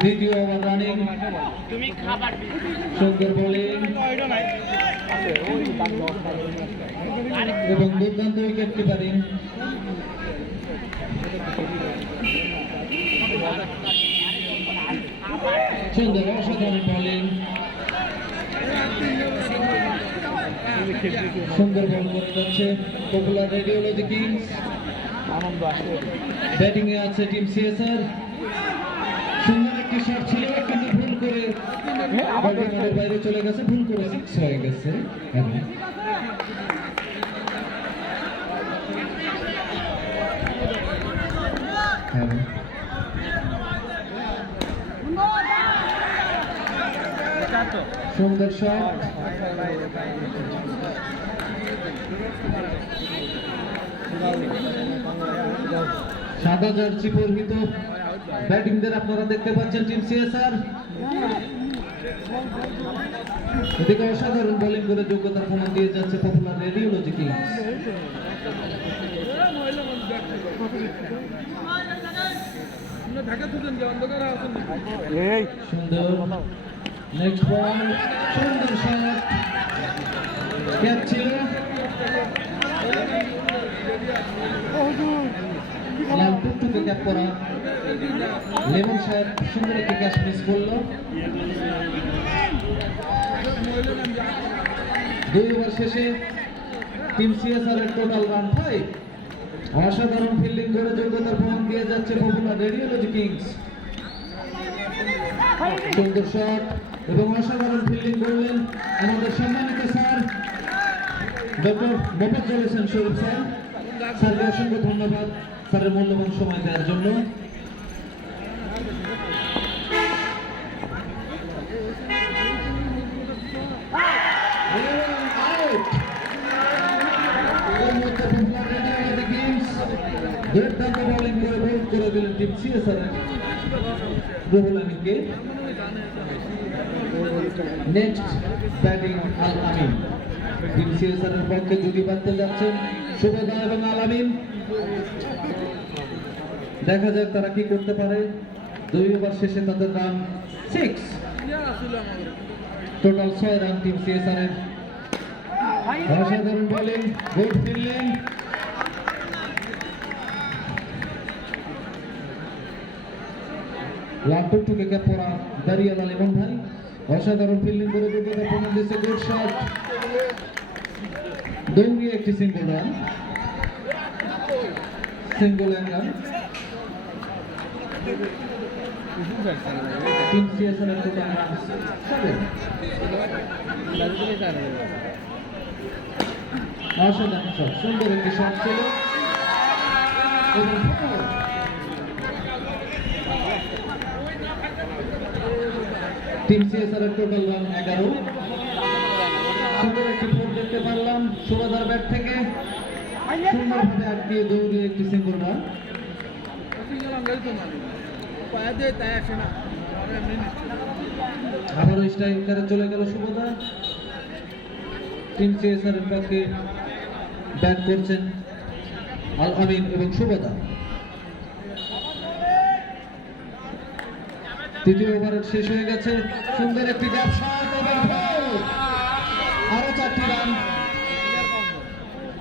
দ্বিতীয় over running. তুমি খাবার সুন্দর বোলিং। এবং দুর্দান্ত উইকেট কিপারিং সুন্দর অসাধারণ বোলিং সুন্দর বল করে যাচ্ছে পপুলার রেডিওলজি কিংস আনন্দ আসে ব্যাটিং এ আছে টিম সিএসআর একটি ছিল কিন্তু ভুল করে মাঠের বাইরে চলে গেছে ভুল করে সিক্স হয়ে গেছে হ্যাঁ। হ্যাঁ। সুন্দর শট সাদা জার্সি পরিহিত ব্যাটিংদের আপনারা দেখতে পাচ্ছেন টিম সিএসআর। এদিকে অসাধারণ বোলিং করে যোগ্যতার প্রমাণ দিয়ে যাচ্ছে পপুলার রেডিওলজি কিংস সুন্দর। নেক্সট বল সুন্দর শট ক্যাচ ছিল। লাল টুকটুকে ক্যাপ করা। লেমন সাহেব সুন্দর একটি ক্যাচ মিস করল। দুই ওভার শেষে টিম সিএসআর এর টোটাল রান ফাইভ অসাধারণ ফিল্ডিং করে যোগ্যতার প্রমাণ দিয়ে যাচ্ছে পপুলার রেডিওলজি কিংস সুন্দর শট এবং অসাধারণ ফিল্ডিং করলেন আমাদের সম্মানিত sir doctor Mofazzal Hossain Sharif sir. স্যারকে অসংখ্য ধন্যবাদ। স্যারের মূল্যবান সময় দেওয়ার জন্য। দুর্দান্ত বোলিং করে বোল্ড করে দিলেন team CSR Ruhul next batting Al Amin team CSR পক্ষে জুটি বাঁধতে যাচ্ছেন শুভদা এবং আল আমিন দেখা যাক তারা কি করতে পারে। দুই ওভার শেষে তাদের রান সিক্স টোটাল ছয় রান টিম সিএসআর এর। অসাধারণ বোলিং গুড ফিল্ডিং লাটুক টুকে ক্যাপ পরা দাঁড়িয়ে লাল এবং ভাই অসাধারণ ফিল্ডিং করে যোগ্যতা প্রমাণ দিচ্ছে গুড শট দৌড়িয়ে একটি single run single run run অসাধারণ শট সুন্দর একটি শট ছিল। টিম সিএসআর টোটাল রান এগারো। সুন্দর একটি ফোর দেখতে পারলাম সুবাদার ব্যাট থেকে। সুন্দরভাবে আটকিয়ে দৌড়ে একটি সিঙ্গল রান আবারও স্ট্রাইকারে চলে গেল সুবোধা টিম সিএসআর এর পক্ষে ব্যাট করছেন আল আমিন এবং সুবোধা তৃতীয় ওভার শেষ হয়ে গেছে। সুন্দর একটি foul। আরও চারটি রান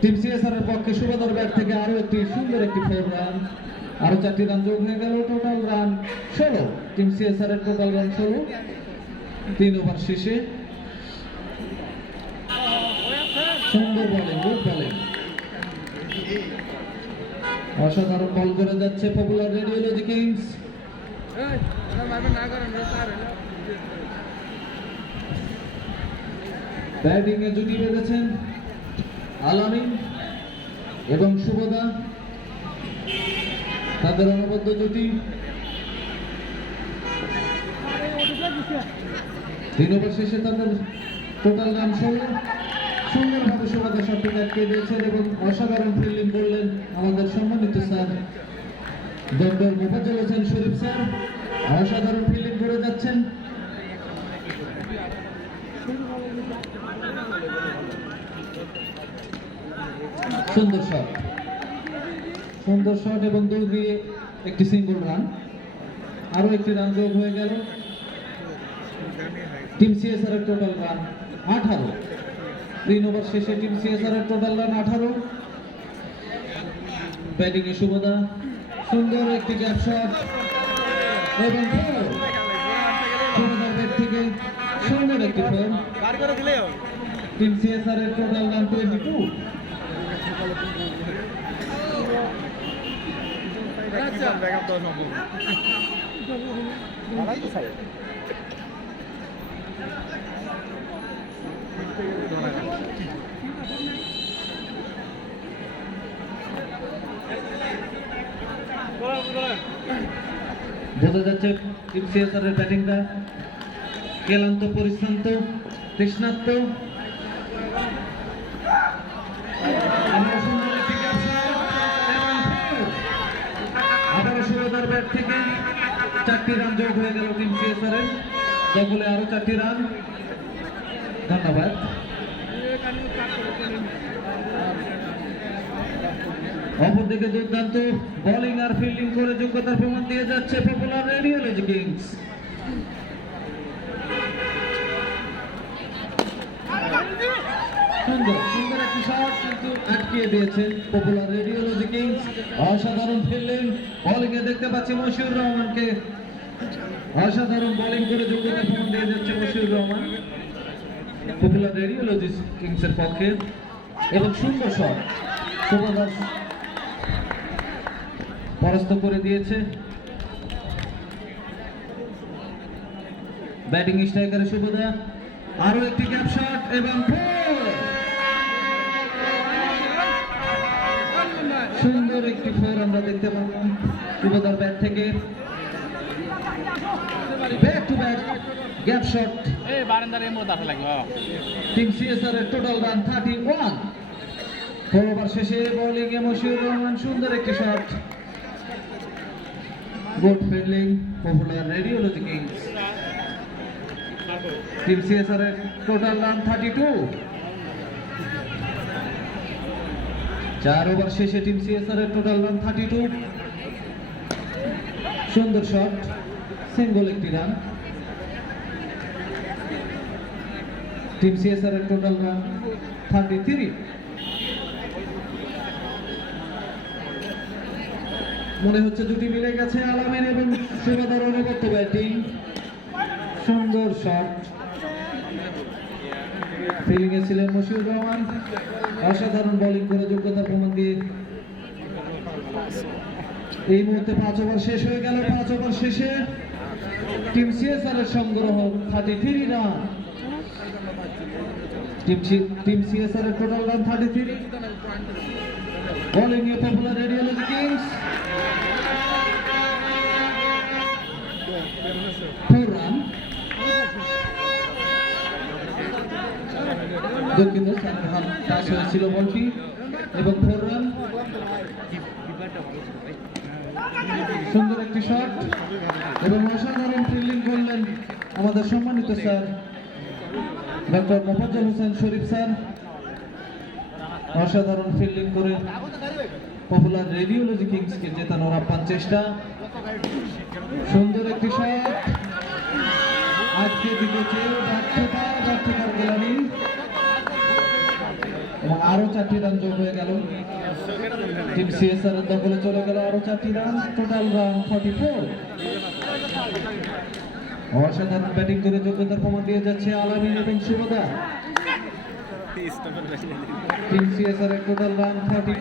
টিম সিএসআর এর পক্ষে সুবাদার ব্যাট থেকে আরও একটি সুন্দর একটি ফোর রান আরও চারটি রান যোগ হয়ে গেল টোটাল রান ষোলো। টিম সিএসআর এর টোটাল রান ষোলো। তিন ওভার শেষে। সুন্দর বলিং গুড বলিং অসাধারণ বল করে যাচ্ছে পপুলার রেডিওলজি কিংস ব্যাটিং এ জুটি বেঁধেছেন আলামিন এবং শুভদা তাদের অনবদ্য জুটি। তিন ওভার শেষে তাদের টোটাল রান ষোলো। সুন্দরভাবে শুভদা শটটি আটকে দিয়েছেন এবং অসাধারণ ফিল্ডিং করলেন আমাদের সম্মানিত sir, doctor Mofazzal Hossain Sharif sir. অসাধারণ ফিল্ডিং করে যাচ্ছেন। সুন্দর শট সুন্দর শট এবং দৌড় দিয়ে একটি সিঙ্গল রান আরও একটি রান যোগ হয়ে গেল। টিম সিএসআর এর টোটাল রান আঠারো। তিন ওভার শেষে টিম সিএসআর এর টোটাল রান আঠারো। ব্যাটিং এ শুভদা। সুন্দর একটি গ্যাপ শট এবং। থেকে সুন্দর একটি দিলে টিম সিএসআর এর টোটাল রান টোয়েন্টি টু আচ্ছা বোঝা যাচ্ছে টিম সিএসআর এর ব্যাটিংটা ক্লান্ত, পরিশ্রান্ত ব্যাট থেকে চারটি রান যোগ হয়ে গেল টিম সিএসআর এর দখলে আরও চারটি রান ধন্যবাদ। অপরদিকে দুর্দান্ত বোলিং আর ফিল্ডিং করে যোগ্যতার প্রমাণ দিয়ে যাচ্ছে পপুলার রেডিওলজি কিংস সুন্দর একটি শট কিন্তু আটকিয়ে দিয়েছেন পপুলার রেডিওলজি কিংস অসাধারণ ফিল্ডিং দেখতে পাচ্ছি মশিউর রহমানকে। অসাধারণ বোলিং করে যোগ্যতার প্রমাণ দিয়ে যাচ্ছে Moshiur Rahman. Popular radiology kings এর পক্ষে। এবং সুন্দর শট শুভদাস পরাস্ত করে দিয়েছে। ব্যাটিং স্ট্রাইকারে শুভদা আরও একটি গ্যাপ শট এবং সুন্দর একটি ফোর আমরা দেখতে পারলাম শুভদার ব্যাট থেকে। Back to back gap shot এই বারান্দার মধ্যে আসা লাগবে টিম সিএসআর এর total run thirty one four over শেষে বোলিং এ মশিউর রহমান সুন্দর একটি shot popular radiology kings team CSR এর টোটাল রান থার্টি টু চার ওভার শেষে টিম সিএসআর এর টোটাল রান থার্টি টু সুন্দর শট সিঙ্গল একটি রান টিম সিএসআর এর টোটাল রান থার্টি থ্রি মনে হচ্ছে দুটি মিলে গেছে আলামিন এবং সেবাদার অনুগত ব্যাটিং সুন্দর শট ফিল্ডিং এ ছিলেন মশিউর রহমান। অসাধারণ বোলিং করে যোগ্যতা প্রমাণ দিয়ে এই মুহূর্তে পাঁচ ওভার শেষ হয়ে গেল। পাঁচ ওভার শেষে টিম সিএসআর এর সংগ্রহ thirty three run team CSR এর total run thirty three bowling এ popular radiology kings four run দক্ষিণ হাত পাস হয়েছিল বলটি এবং ফোর রান সুন্দর একটি শট এবং অসাধারণ ফিল্ডিং করলেন আমাদের সম্মানিত sir doctor Mofazzal Hossain Sharif sir অসাধারণ ফিল্ডিং করে পপুলার রেডিওলজি কিংসকে জেতানোর আপ্রাণ চেষ্টা। সুন্দর একটি শট আজকে এবং আরও চারটি রান যোগ হয়ে গেল। টিম সিএসআর দখলে চলে গেল আরও চারটি run total run forty four অসাধারণ ব্যাটিং করে যোগ্যতার প্রমাণ দিয়ে যাচ্ছে আলামিন এবং শুভদা team total run forty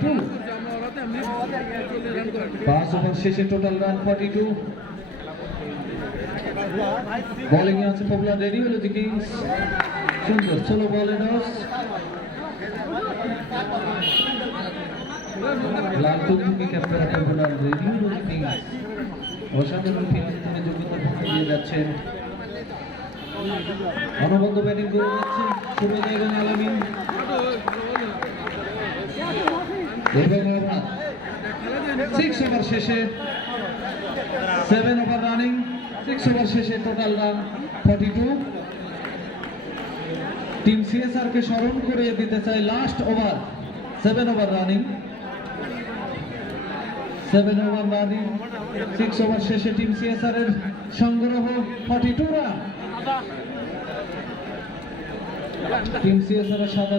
batting করে যাচ্ছেন সিক্স ওভার শেষে seven over running six over শেষে total run forty two team CSR কে স্মরণ করে দিতে চাই last over seven over running seven over running six over শেষে টিম সিএসআর এর সংগ্রহ forty two run team CSR সাদা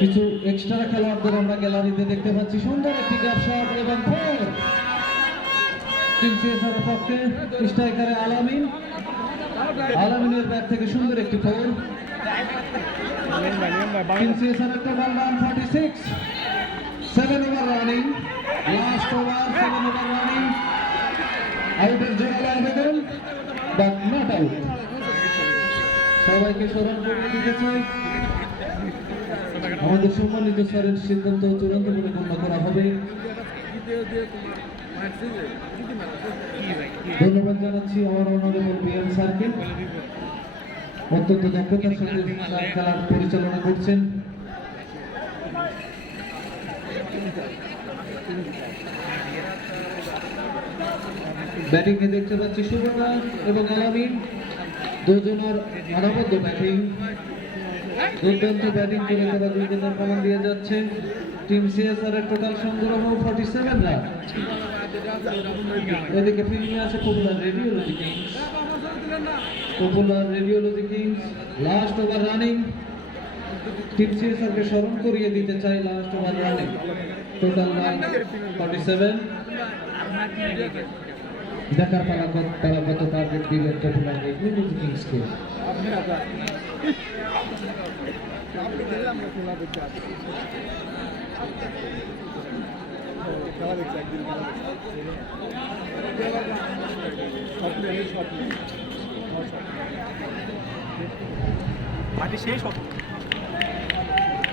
কিছু এক্সট্রা খেলোয়াড়দের আমরা গ্যালারিতে দেখতে পাচ্ছি। সুন্দর একটি গ্যাপ এবং টিম পক্ষে স্ট্রাইকারে আলামিন। আলামিনের ব্যাট থেকে সুন্দর একটি ফোর একটা six seven running last seven running আউটের আবেদন বাট নট আউট সবাইকে স্মরণ করে দিতে চাই। আমাদের সম্মানিত স্যারের সিদ্ধান্ত চূড়ান্ত বলে গণ্য করা হবে। ধন্যবাদ জানাচ্ছি আমার অনারেবল বিএম স্যারকে। অত্যন্ত দক্ষতার সাথে খেলার পরিচালনা করছেন। ব্যাটিং এ দেখতে পাচ্ছি সুবর্ণা এবং আলামিন। দুজনের অনবদ্য ব্যাটিং দুর্দান্ত ব্যাটিং করে তারা দুজনের কমান দিয়ে যাচ্ছে। টিম সিএসআর এর টোটাল সংগ্রহ ফর্টি সেভেন রান এদিকে ফিল্মে আছে popular radiology kings popular radiology kings last over running team CSR কে স্মরণ করিয়ে দিতে চাই last over running total run forty seven দেখার তারা কত টার্গেট দিলেন পপুলার রেডিওলজি কিংসকে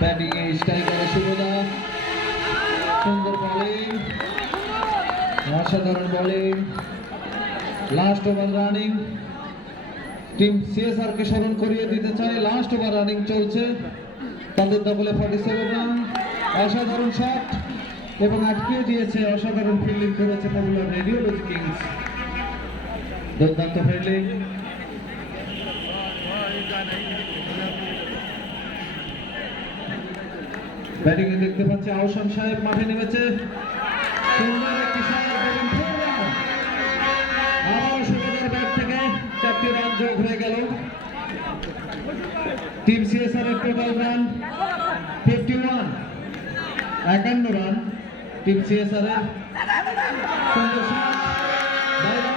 ব্যাটিং এ স্ট্রাইকারে সুবিধা সুন্দর বোলিং অসাধারণ bowling last over running team CSR কে স্মরণ করিয়ে দিতে চাই। লাস্ট ওভার রানিং চলছে। তাদের দখলে ফর্টি সেভেন রান অসাধারণ শট এবং আটকিয়ে দিয়েছে, অসাধারণ ফিল্ডিং করেছে পপুলার রেডিওলজি কিংস দুর্দান্ত ফিল্ডিং ব্যাটিং এ দেখতে পাচ্ছি, আহসান সাহেব মাঠে নেমেছে। একান্ন রান টিম সিএসআর এর সুন্দর shot। বাইরে